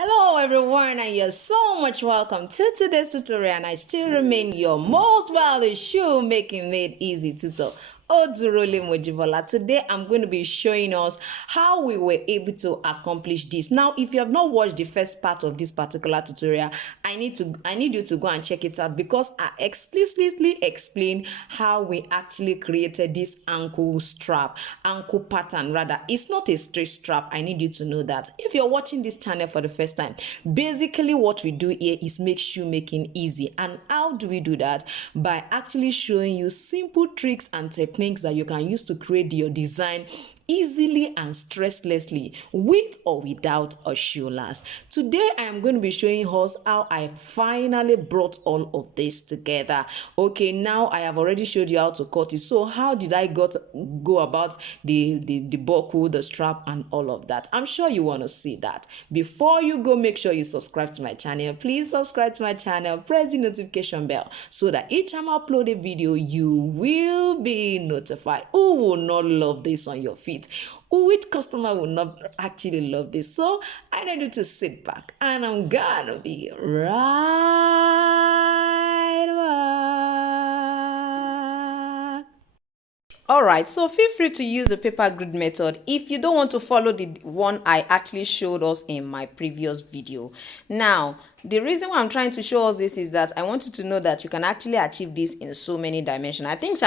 Hello everyone, and you're so much welcome to today's tutorial, and I still remain your most valued shoemaking made easy tutor, Odurole Mojibola. Today I'm going to be showing us how we were able to accomplish this. Now, if you have not watched the first part of this particular tutorial, I need you to go and check it out, because I explicitly explain how we actually created this ankle pattern rather. It's not a straight strap. I need you to know that. If you're watching this channel for the first time, basically what we do here is make shoemaking easy. And how do we do that? By actually showing you simple tricks and techniques that you can use to create your design easily and stresslessly, with or without a shoe last. Today I am going to be showing us how I finally brought all of this together. Okay, now I have already showed you how to cut it. So how did I go about the buckle, the strap, and all of that? I'm sure you want to see that. Before you go, make sure you subscribe to my channel. Please subscribe to my channel, press the notification bell, so that each time I upload a video, you will be notified. Who will not love this on your feet? Which customer will not actually love this? So I need you to sit back, and I'm gonna be right back. Alright, so feel free to use the paper grid method if you don't want to follow the one I actually showed us in my previous video. Now, the reason why I'm trying to show us this is that I want you to know that you can actually achieve this in so many dimensions. I think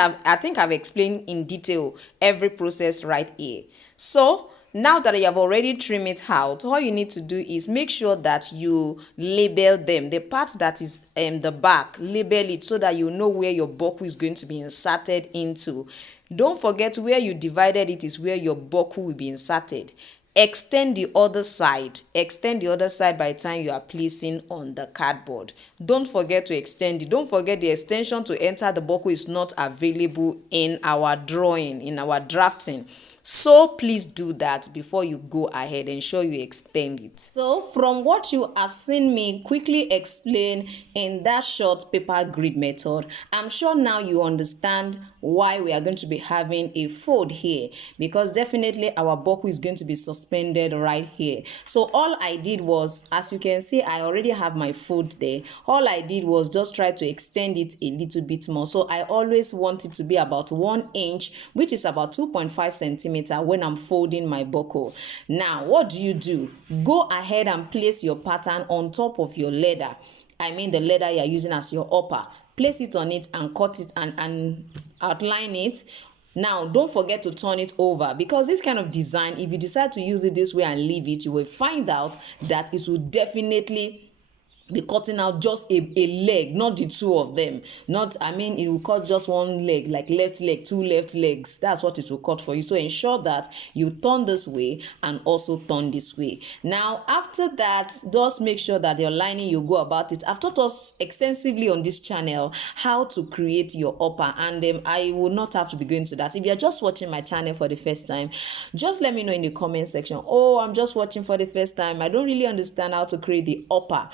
I've explained in detail every process right here. So now that you have already trimmed it out, all you need to do is make sure that you label them. The part that is the back, label it so that you know where your buckle is going to be inserted into. Don't forget, where you divided it is where your buckle will be inserted. Extend the other side. Extend the other side by the time you are placing on the cardboard. Don't forget to extend it. Don't forget the extension to enter the buckle is not available in our drawing, in our drafting. So please do that before you go ahead. Ensure you extend it. So from what you have seen me quickly explain in that short paper grid method, I'm sure now you understand why we are going to be having a fold here, because definitely our buckle is going to be suspended right here. So all I did was, as you can see, I already have my fold there. All I did was just try to extend it a little bit more. So I always want it to be about 1 inch, which is about 2.5 centimeters when I'm folding my buckle. Now, what do? Go ahead and place your pattern on top of your leather. I mean the leather you're using as your upper. Place it on it and cut it and outline it. Now, don't forget to turn it over, because this kind of design, if you decide to use it this way and leave it, you will find out that it will definitely be cutting out just a leg, not the two of them. Not, I mean, it will cut just one leg, like left leg, two left legs. That's what it will cut for you. So ensure that you turn this way and also turn this way. Now, after that, just make sure that your lining, you go about it. I've taught us extensively on this channel how to create your upper, and I will not have to be going to that. If you're just watching my channel for the first time, just let me know in the comment section. Oh, I'm just watching for the first time, I don't really understand how to create the upper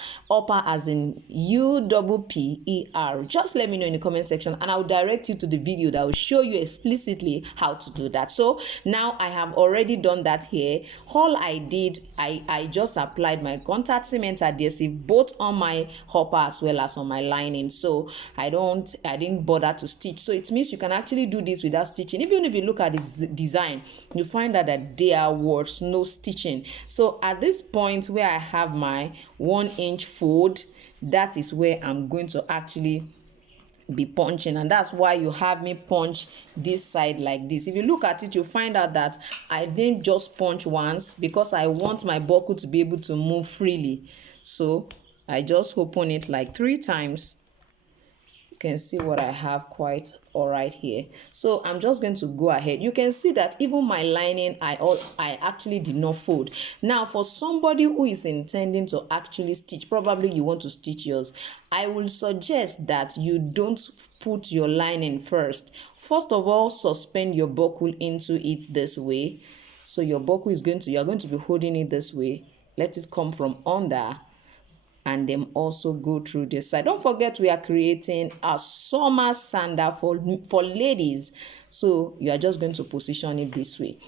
as in UPPER. Just let me know in the comment section, and I'll direct you to the video that will show you explicitly how to do that. So now I have already done that here. All I did, I just applied my contact cement adhesive both on my upper as well as on my lining. So I didn't bother to stitch. So it means you can actually do this without stitching. Even if you look at this design, you find out that there was no stitching. So at this point where I have my 1 inch fold, that is where I'm going to actually be punching, and that's why you have me punch this side like this. If you look at it, you find out that I didn't just punch once, because I want my buckle to be able to move freely. So I just open it like 3 times. You can see what I have quite all right here. So I'm just going to go ahead. You can see that even my lining, I actually did not fold. Now, for somebody who is intending to actually stitch, probably you want to stitch yours, I will suggest that you don't put your lining first. First of all, suspend your buckle into it this way. So your buckle is you're going to be holding it this way. Let it come from under, and then also go through this side. Don't forget, we are creating a summer sandal for ladies. So you are just going to position it this way.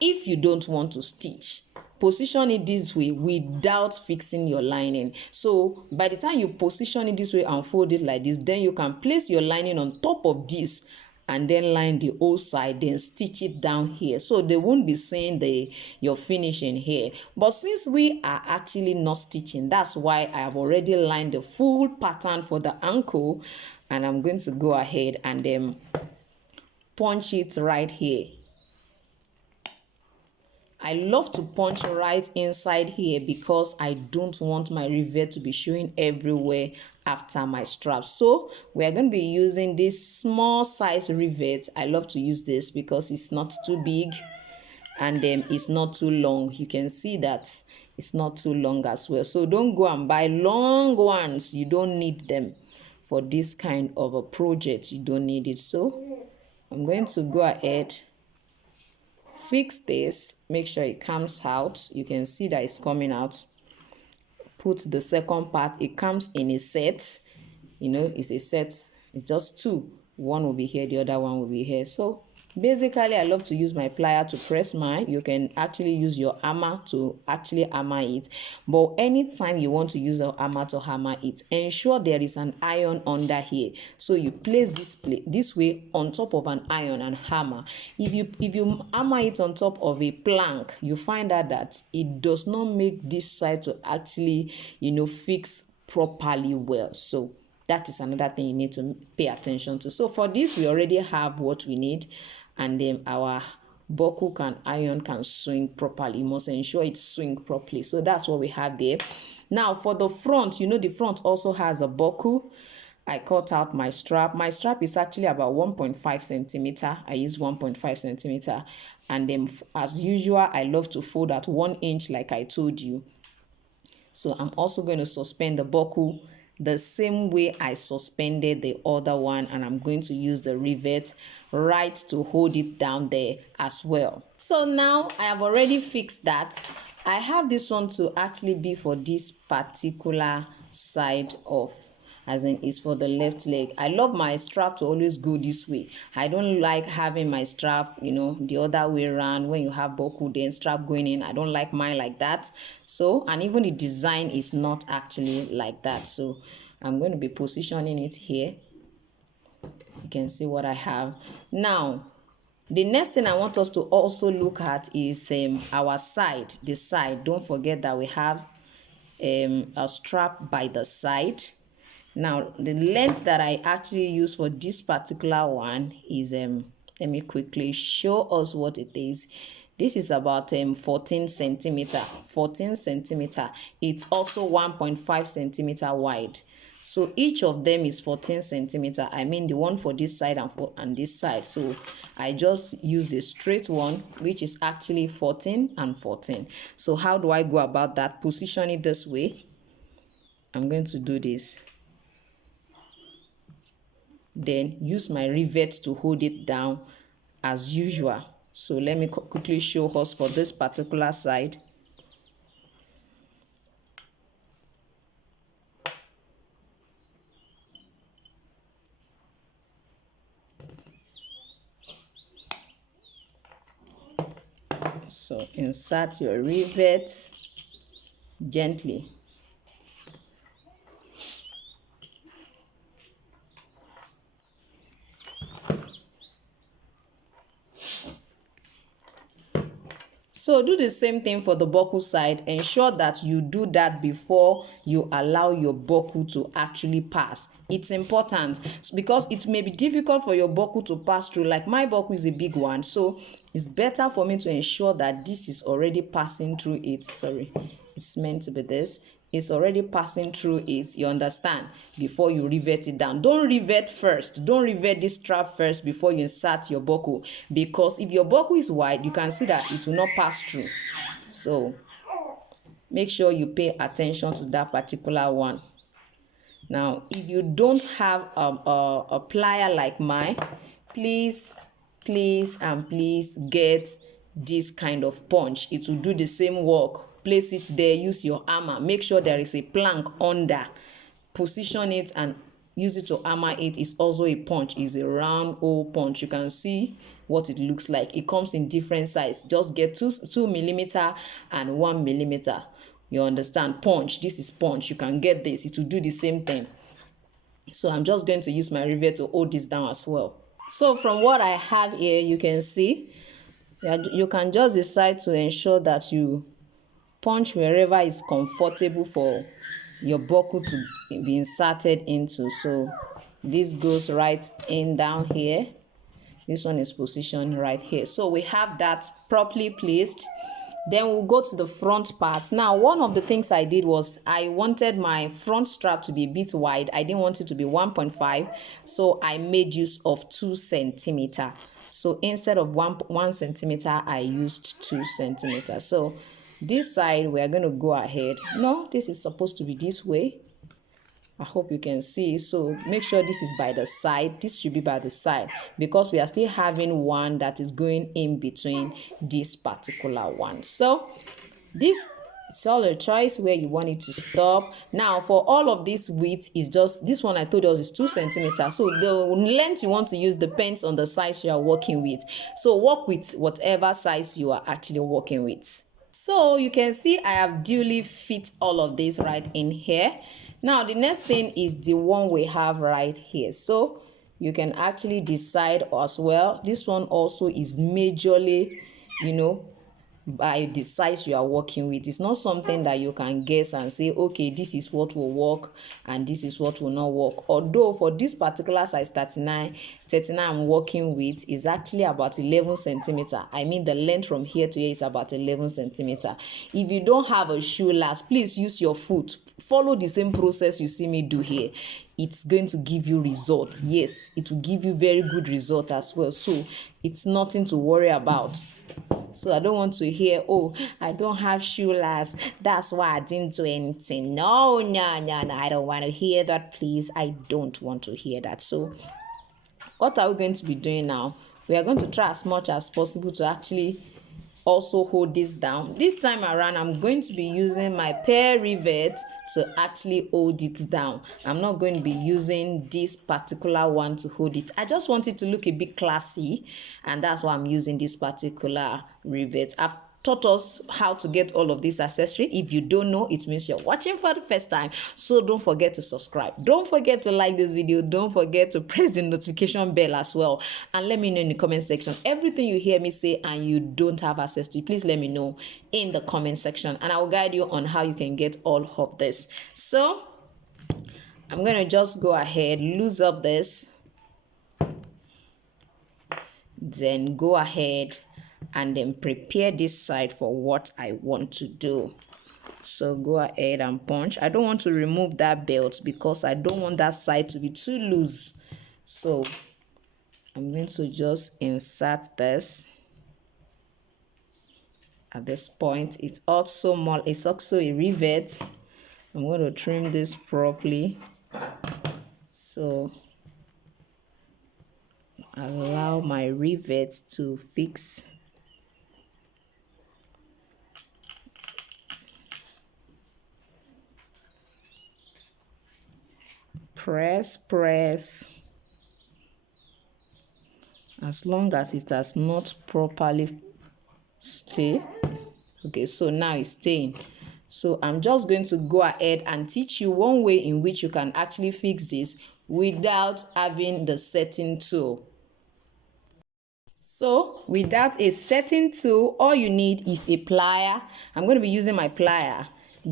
If you don't want to stitch, position it this way without fixing your lining. So by the time you position it this way and fold it like this, then you can place your lining on top of this and then line the whole side, then stitch it down here, so they won't be seeing your finishing here. But since we are actually not stitching, that's why I have already lined the full pattern for the ankle, and I'm going to go ahead and then punch it right here. I love to punch right inside here because I don't want my rivet to be showing everywhere after my strap. So we are going to be using this small size rivet. I love to use this because it's not too big and then it's not too long. You can see that it's not too long as well. So don't go and buy long ones. You don't need them for this kind of a project. You don't need it. So I'm going to go ahead, fix this, make sure it comes out. You can see that it's coming out. Put the second part. It comes in a set, you know, it's a set. It's just two. One will be here, the other one will be here. So basically, I love to use my plier to press mine. You can actually use your hammer to actually hammer it. But anytime you want to use a hammer to hammer it, ensure there is an iron under here. So you place this way on top of an iron and hammer. If you hammer it on top of a plank, you find out that it does not make this side to actually, you know, fix properly well. So that is another thing you need to pay attention to. So for this, we already have what we need, and then our buckle iron can swing properly. You must ensure it swing properly. So that's what we have there. Now for the front, you know, the front also has a buckle. I cut out my strap. My strap is actually about 1.5 centimeter. I use 1.5 centimeter, and then as usual, I love to fold at 1 inch like I told you. So I'm also going to suspend the buckle the same way I suspended the other one, and I'm going to use the rivet right to hold it down there as well. So now I have already fixed that. I have this one to actually be for this particular side of, as in it's for the left leg. I love my strap to always go this way. I don't like having my strap, you know, the other way around. When you have buckle then strap going in, I don't like mine like that. So, and even the design is not actually like that. So I'm going to be positioning it here. You can see what I have. Now the next thing I want us to also look at is our side, the side. Don't forget that we have a strap by the side. Now the length that I actually use for this particular one is let me quickly show us what it is. This is about 14 centimeter. It's also 1.5 centimeter wide. So each of them is 14 centimeter. I mean the one for this side and this side. So I just use a straight one, which is actually 14 and 14. So how do I go about that? Position it this way. I'm going to do this. Then use my rivet to hold it down as usual. So let me quickly show us for this particular side. So insert your rivet gently. So do the same thing for the buckle side. Ensure that you do that before you allow your buckle to actually pass. It's important because it may be difficult for your buckle to pass through. Like my buckle is a big one, so it's better for me to ensure that this is already passing through it. Sorry, it's meant to be this. It's already passing through it, you understand, before you rivet it down. Don't rivet first. Don't rivet this strap first before you insert your buckle, because if your buckle is wide, you can see that it will not pass through. So make sure you pay attention to that particular one. Now if you don't have a plier like mine, please get this kind of punch. It will do the same work. Place it there, use your hammer, make sure there is a plank under, position it and use it to hammer it is also a punch. Is a round hole punch. You can see what it looks like. It comes in different size. Just get 2 millimeter and 1 millimeter. You understand? Punch. This is punch. You can get this. It will do the same thing. So I'm just going to use my rivet to hold this down as well. So from what I have here, you can see that you can just decide to ensure that you punch wherever is comfortable for your buckle to be inserted into. So this goes right in down here. This one is positioned right here. So we have that properly placed. Then we'll go to the front part. Now, one of the things I did was I wanted my front strap to be a bit wide. I didn't want it to be 1.5, so I made use of 2 centimeters. So instead of 1 centimeter, I used 2 centimeters. So this side, we are going to go ahead. No, this is supposed to be this way. I hope you can see. So make sure this is by the side. This should be by the side because we are still having one that is going in between this particular one. So it's all a choice where you want it to stop. Now for all of this width is just this one I told us is 2 centimeters. So the length you want to use depends on the size you are working with. So work with whatever size you are actually working with. So you can see I have duly fit all of this right in here. Now, the next thing is the one we have right here. So you can actually decide as well. This one also is majorly, by the size you are working with. It's not something that you can guess and say, okay, this is what will work and this is what will not work. Although for this particular size 39 I'm working with is actually about 11 centimeter. I mean the length from here to here is about 11 centimeter. If you don't have a shoe last, please use your foot. Follow the same process you see me do here. It's going to give you results. Yes, it will give you very good result as well. So it's nothing to worry about. So I don't want to hear, oh, I don't have shoe last, that's why I didn't do anything. No, I don't want to hear that, please. I don't want to hear that. So what are we going to be doing now? We are going to try as much as possible to actually also hold this down. This time around, I'm going to be using my pear rivet to actually hold it down. I'm not going to be using this particular one to hold it. I just want it to look a bit classy, and that's why I'm using this particular rivet. I've taught us how to get all of this accessory. If you don't know, it means you're watching for the first time. So don't forget to subscribe. Don't forget to like this video. Don't forget to press the notification bell as well. And let me know in the comment section everything you hear me say and you don't have access to. Please let me know in the comment section and I will guide you on how you can get all of this. So I'm going to just go ahead, lose up this. Then go ahead and then prepare this side for what I want to do. So go ahead and punch. I don't want to remove that belt because I don't want that side to be too loose. So I'm going to just insert this at this point. It's also a rivet. I'm going to trim this properly. So allow my rivet to fix. Press as long as it has not properly stay. Okay, so now it's staying. So I'm just going to go ahead and teach you one way in which you can actually fix this without having the setting tool. So without a setting tool, all you need is a plier. I'm going to be using my plier.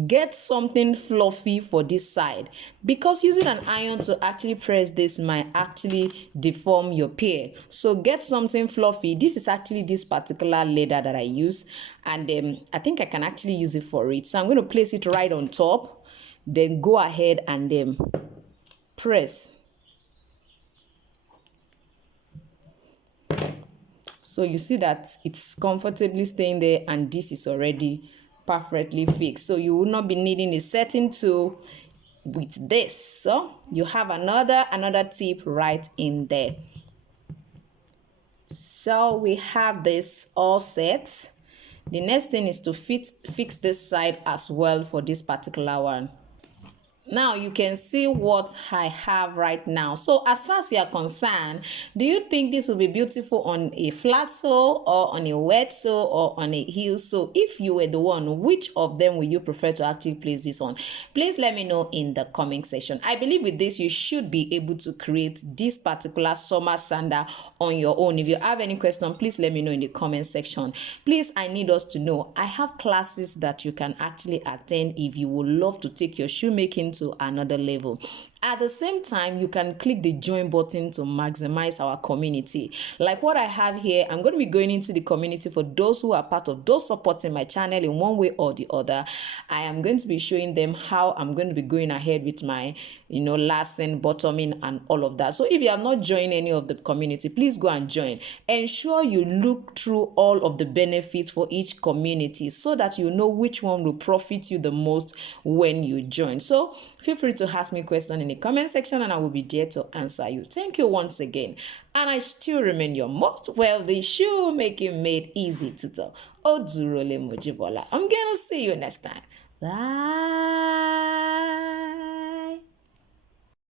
Get something fluffy for this side because using an iron to actually press this might actually deform your pair. So get something fluffy. This is actually this particular leather that I use, and I think I can actually use it for it. So I'm going to place it right on top, then go ahead and press. So you see that it's comfortably staying there and this is already perfectly fixed. So you will not be needing a setting tool with this. So you have another tip right in there. So we have this all set. The next thing is to fix this side as well for this particular one. Now you can see what I have right now. So as far as you are concerned, do you think this will be beautiful on a flat sole or on a wet sole or on a heel sole? If you were the one, which of them will you prefer to actually place this on? Please let me know in the comment section. I believe with this you should be able to create this particular summer sandal on your own. If you have any question, please let me know in the comment section. Please, I need us to know I have classes that you can actually attend if you would love to take your shoemaking to another level. At the same time, you can click the join button to maximize our community. Like what I have here, I'm going to be going into the community for those who are part of those supporting my channel in one way or the other. I am going to be showing them how I'm going to be going ahead with my, lashing, bottoming, and all of that. So if you have not joined any of the community, please go and join. Ensure you look through all of the benefits for each community so that you know which one will profit you the most when you join. So feel free to ask me questions in the comment section and I will be there to answer you. Thank you once again. And I still remain your most wealthy shoemaking made easy tutor, Odurole Mojibola. I'm gonna see you next time. Bye.